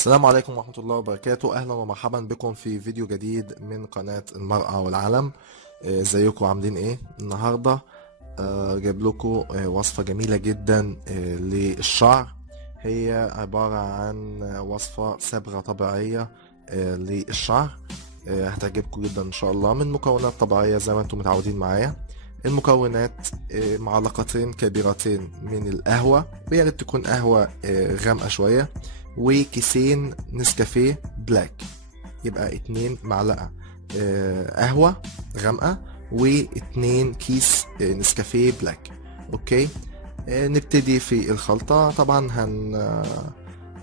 السلام عليكم ورحمة الله وبركاته. أهلا ومرحبا بكم في فيديو جديد من قناة المرأة والعالم. ازيكم عاملين ايه النهاردة؟ جايب لكم وصفة جميلة جدا للشعر. هي عبارة عن وصفة صبغة طبيعية للشعر. هتعجبكم جدا ان شاء الله، من مكونات طبيعية زي ما انتم متعودين معايا. المكونات معلقتين كبيرتين من القهوة، ويا ريت تكون قهوة غامقة شوية، وكيسين نسكافيه بلاك. يبقى 2 معلقة قهوة غامقة و2 كيس نسكافيه بلاك. اوكي. نبتدي في الخلطة. طبعا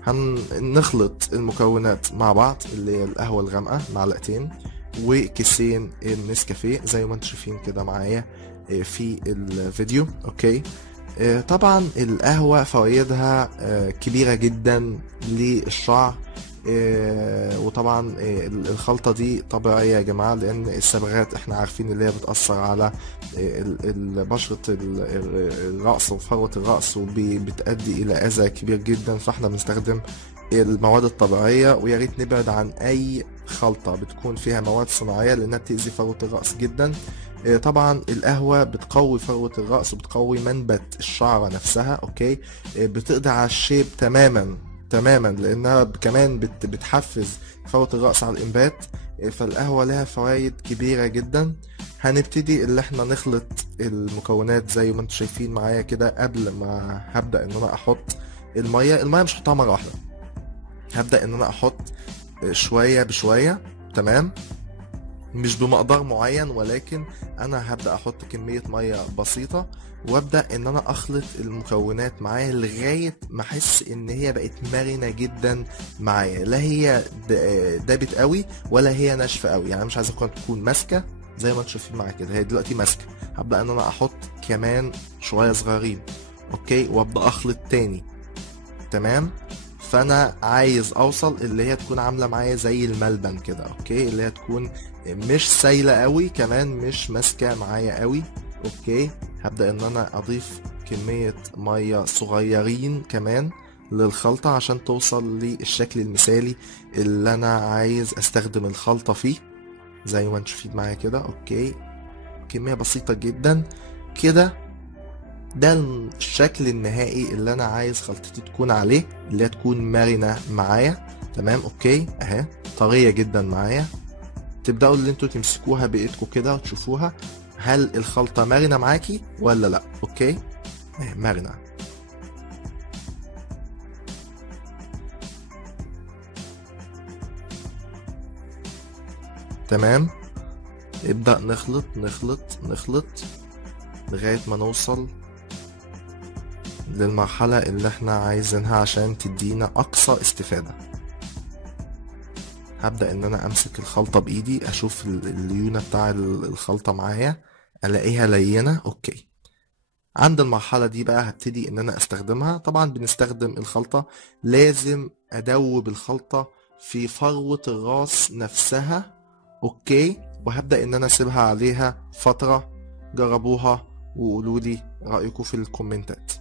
هنخلط المكونات مع بعض، اللي هي القهوة الغامقة معلقتين وكيسين النسكافيه زي ما انتم شايفين كده معايا في الفيديو. اوكي. طبعا القهوة فوائدها كبيرة جدا للشعر. وطبعا الخلطة دي طبيعية يا جماعة، لأن الصبغات احنا عارفين اللي هي بتأثر على بشرة الرأس وفروة الرأس، وبتؤدي إلى أذى كبير جدا. فاحنا بنستخدم المواد الطبيعية، ويا ريت نبعد عن أي خلطة بتكون فيها مواد صناعية لأنها بتأذي فروة الرأس جدا. طبعا القهوة بتقوي فروة الرأس وبتقوي منبت الشعرة نفسها. اوكي. بتقضي على الشيب تماما لانها كمان بتحفز فروة الرأس على الانبات. فالقهوة لها فوائد كبيرة جدا. هنبتدي اللي احنا نخلط المكونات زي ما انتم شايفين معايا كده. قبل ما هبدأ ان انا احط المية مش هحطها مرة واحدة، هبدأ ان انا احط شوية بشوية. تمام. مش بمقدار معين، ولكن انا هبدأ احط كمية مية بسيطة، وابدأ ان انا اخلط المكونات معايا لغاية ما احس ان هي بقت مرنة جدا معايا. لا هي دابت قوي ولا هي ناشفة قوي، يعني مش عايزة تكون ماسكة زي ما انتم شايفين معايا كده. هي دلوقتي ماسكة. هبدأ ان انا احط كمان شوية صغيرين. اوكي. وابدأ اخلط تاني. تمام. فانا عايز اوصل اللي هي تكون عامله معايا زي الملبن كده. اوكي. اللي هي تكون مش سايله قوي، كمان مش ماسكه معايا قوي. اوكي. هبدا ان انا اضيف كميه ميه صغيرين كمان للخلطه عشان توصل للشكل المثالي اللي انا عايز استخدم الخلطه فيه زي ما انتم شايفين معايا كده. اوكي. كميه بسيطه جدا كده. ده الشكل النهائي اللي انا عايز خلطتي تكون عليه، اللي هي تكون مرنة معايا. تمام. اوكي. اهي طرية جدا معايا. تبدأوا اللي انتوا تمسكوها بايدكم كده وتشوفوها هل الخلطة مرنة معاكي ولا لا. اوكي. اهي مرنة. تمام. ابدأ نخلط نخلط نخلط لغاية ما نوصل للمرحلة اللي احنا عايزينها عشان تدينا اقصى استفادة. هبدأ ان انا امسك الخلطة بايدي، اشوف الليونة بتاع الخلطة معايا، الاقيها لينة. اوكي. عند المرحلة دي بقى هبتدي ان انا استخدمها. طبعا بنستخدم الخلطة، لازم ادوب الخلطة في فروة الراس نفسها. اوكي. وهبدأ ان انا اسيبها عليها فترة. جربوها وقولوا لي رأيكم في الكومنتات.